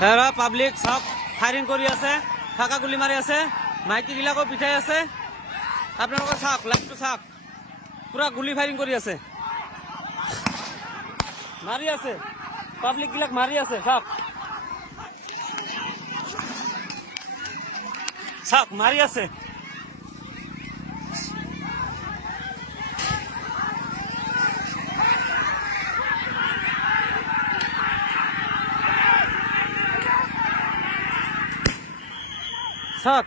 হেৰা পাব্লিক সব ফায়াৰিং কৰি আছে, ফাঁকা গুলি মাৰি আছে, মাইকী বিলাকো পিঠাই আছে। আপোনালোকে চাওক, লাইভটো চাওক, পুৰা গুলি ফায়াৰিং কৰি আছে, মাৰি আছে, পাব্লিক বিলাক মাৰি আছে। চাওক চাওক, মাৰি আছে। চাওক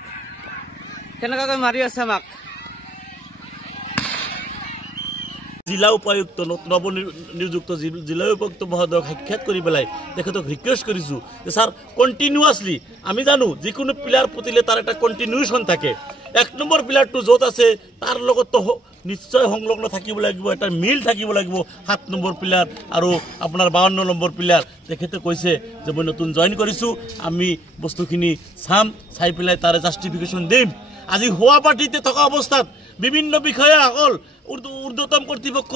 কেনেকৈ মাৰি আছে আমাক। জিলা উপায়ুক্ত নৱনিযুক্ত জিলা উপায়ুক্ত মহোদয়ক সাক্ষাৎ কৰি পেলাই তেখেতক ৰিকুৱেষ্ট কৰিছোঁ যে ছাৰ কণ্টিনিউৱাছলি, আমি জানো যিকোনো পিলাৰ পুতিলে তাৰ এটা কণ্টিনিউশ্যন থাকে। 1 নম্বৰ পিলাৰটো য'ত আছে তাৰ লগতো নিশ্চয় সংলগ্ন থাকিব লাগিব, এটা মিল থাকিব লাগিব। 7 নম্বৰ পিলাৰ আৰু আপোনাৰ 52 নম্বৰ পিলাৰ। তেখেতে কৈছে যে মই নতুন জইন কৰিছোঁ, আমি বস্তুখিনি চাম, চাই পেলাই তাৰে জাষ্টিফিকেশ্যন দিম। আজি হোৱা পাৰ্টিতে থকা অৱস্থাত বিভিন্ন বিষয়াসকল ঊৰ্ধ্বতম কৰ্তৃপক্ষ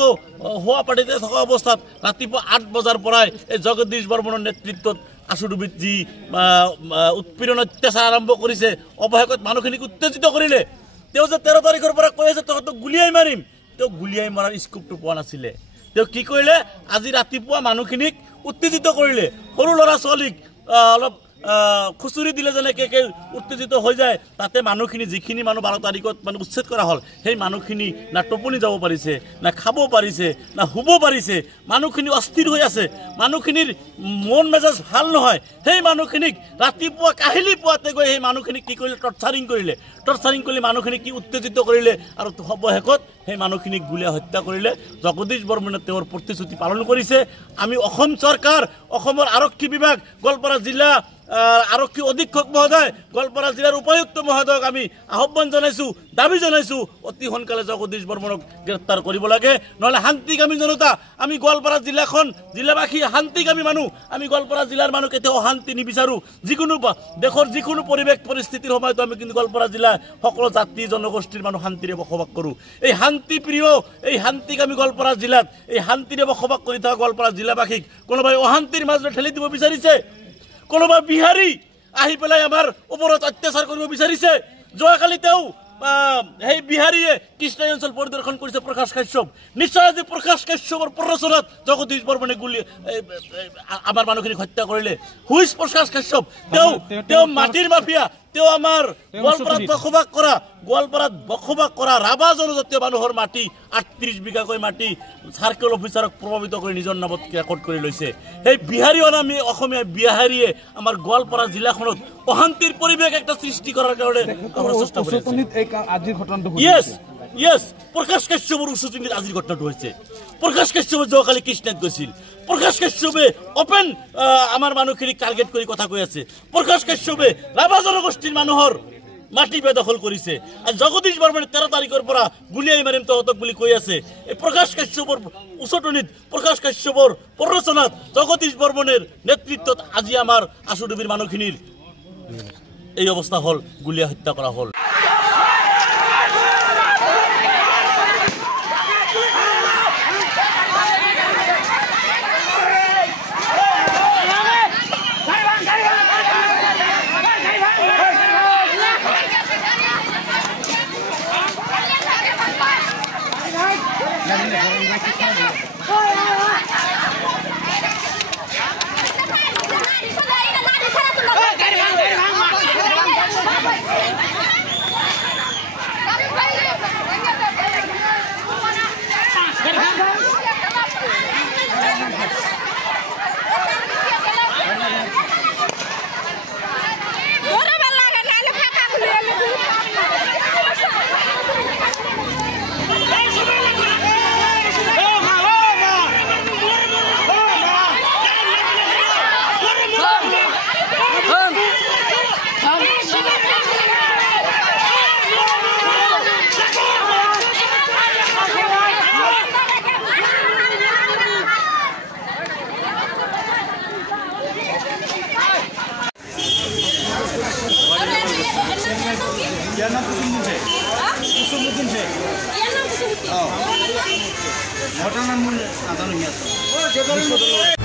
হোৱা পাৰ্টিতে থকা অৱস্থাত ৰাতিপুৱা 8 বজাৰ পৰাই এই জগদীশ বৰ্মনৰ নেতৃত্বত আচুডুবিত যি উৎপীড়ন অত্যাচাৰ আৰম্ভ কৰিছে, অৱশেষত মানুহখিনিক উত্তেজিত কৰিলে। তেওঁ যে 13 তাৰিখৰ পৰা কৈ আছে তহঁতক গুলিয়াই মাৰিম, তেওঁ গুলিয়াই মৰাৰ স্কোপটো পোৱা নাছিলে। তেওঁ কি কৰিলে, আজি ৰাতিপুৱা মানুহখিনিক উত্তেজিত কৰিলে। সৰু ল'ৰা ছোৱালীক অলপ খুচুৰি দিলে যেনেকৈ উত্তেজিত হৈ যায়, তাতে মানুহখিনি যিখিনি মানুহ 12 তাৰিখত মানে উচ্ছেদ কৰা হ'ল, সেই মানুহখিনি না টোপনি যাব পাৰিছে, না খাব পাৰিছে, না শুব পাৰিছে। মানুহখিনি অস্থিৰ হৈ আছে, মানুহখিনিৰ মন মেজাজ ভাল নহয়। সেই মানুহখিনিক ৰাতিপুৱা কাহিলি পুৱাতে গৈ সেই মানুহখিনিক কি কৰিলে, টৰ্চাৰিং কৰিলে। টৰ্চাৰিং কৰি মানুহখিনিক কি উত্তেজিত কৰিলে আৰু অৱশেষত সেই মানুহখিনিক গুলীয়াই হত্যা কৰিলে। জগদীশ বৰ্মনে তেওঁৰ প্ৰতিশ্ৰুতি পালন কৰিছে। আমি অসম চৰকাৰ, অসমৰ আৰক্ষী বিভাগ, গোৱালপাৰা জিলা আৰক্ষী অধীক্ষক মহোদয়, গোৱালপাৰা জিলাৰ উপায়ুক্ত মহোদয়ক আমি আহ্বান জনাইছোঁ, দাবী জনাইছোঁ, অতি সোনকালে জগদীশ বৰ্মনক গ্ৰেপ্তাৰ কৰিব লাগে। নহ'লে শান্তিকামী জনতা, আমি গোৱালপাৰা জিলাখন জিলাবাসী শান্তিকামী মানুহ, আমি গোৱালপাৰা জিলাৰ মানুহ কেতিয়াও অশান্তি নিবিচাৰোঁ। যিকোনো দেশৰ যিকোনো পৰিৱেশ পৰিস্থিতিৰ সময়তো আমি কিন্তু গোৱালপাৰা জিলাৰ সকলো জাতি জনগোষ্ঠীৰ মানুহ শান্তিৰে বসবাস কৰোঁ। এই শান্তিপ্ৰিয়, এই শান্তিকামী গোৱালপাৰা জিলাত এই শান্তিৰে বসবাস কৰি থকা গোৱালপাৰা জিলাবাসীক কোনোবাই অশান্তিৰ মাজত ঠেলি দিব বিচাৰিছে, কোনোবা বিহাৰী আহি পেলাই আমাৰ ওপৰত অত্যাচাৰ কৰিব বিচাৰিছে। যোৱাকালি তেওঁ সেই বিহাৰীয়ে কৃষ্ণাই অঞ্চল পৰিদৰ্শন কৰিছে প্ৰকাশ কাশ্যপ। নিশ্চয় আজি প্ৰকাশ কাশ্যপৰ প্ৰৰোচনাত জগদীশ বৰ্মনে গুলি আমাৰ মানুহখিনিক হত্যা কৰিলে। হুইচ প্ৰকাশ কাশ্যপ? তেওঁ মাটিৰ মাফিয়া। তেওঁ আমাৰ গোৱালপাৰাত বসবাস কৰা ৰাভা জনজাতীয় মানুহৰ মাটি 38 বিঘাকৈ মাটি চাৰ্কেল অফিচাৰক প্ৰভাৱিত কৰি নিজৰ নামত ৰেকৰ্ড কৰি লৈছে। সেই বিহাৰী অনামী অসমীয়া বিহাৰীয়ে আমাৰ গোৱালপাৰা জিলাখনত অশান্তিৰ পৰিৱেশ একটা সৃষ্টি কৰাৰ কাৰণে চেষ্টা কৰিছে। প্ৰকাশ কাশ্যপৰ উচ্চতনিত আজিৰ ঘটনাটো হৈছে। প্ৰকাশ কাশ্যপে যোৱাকালি কৃষ্ণাত গৈছিল। প্ৰকাশ কাশ্যপে অপেন আমাৰ মানুহখিনিক টাৰ্গেট কৰি কথা কৈ আছে। প্ৰকাশ কাশ্যপে ৰাভা জনগোষ্ঠীৰ মানুহৰ মাটি বেদখল কৰিছে। আৰু জগদীশ বৰ্মনে 13 তাৰিখৰ পৰা গুলিয়াই মাৰিম তহঁতক বুলি কৈ আছে। এই প্ৰকাশ কাশ্যপৰ উচতনিত, প্ৰকাশ কাশ্যপৰ প্ৰৰোচনাত জগদীশ বৰ্মনেৰ নেতৃত্বত আজি আমাৰ আচুডুবিৰ মানুহখিনিৰ এই অৱস্থা হ'ল, গুলিয়াই হত্যা কৰা হ'ল। ঘটনা মই নাজানো ইয়াত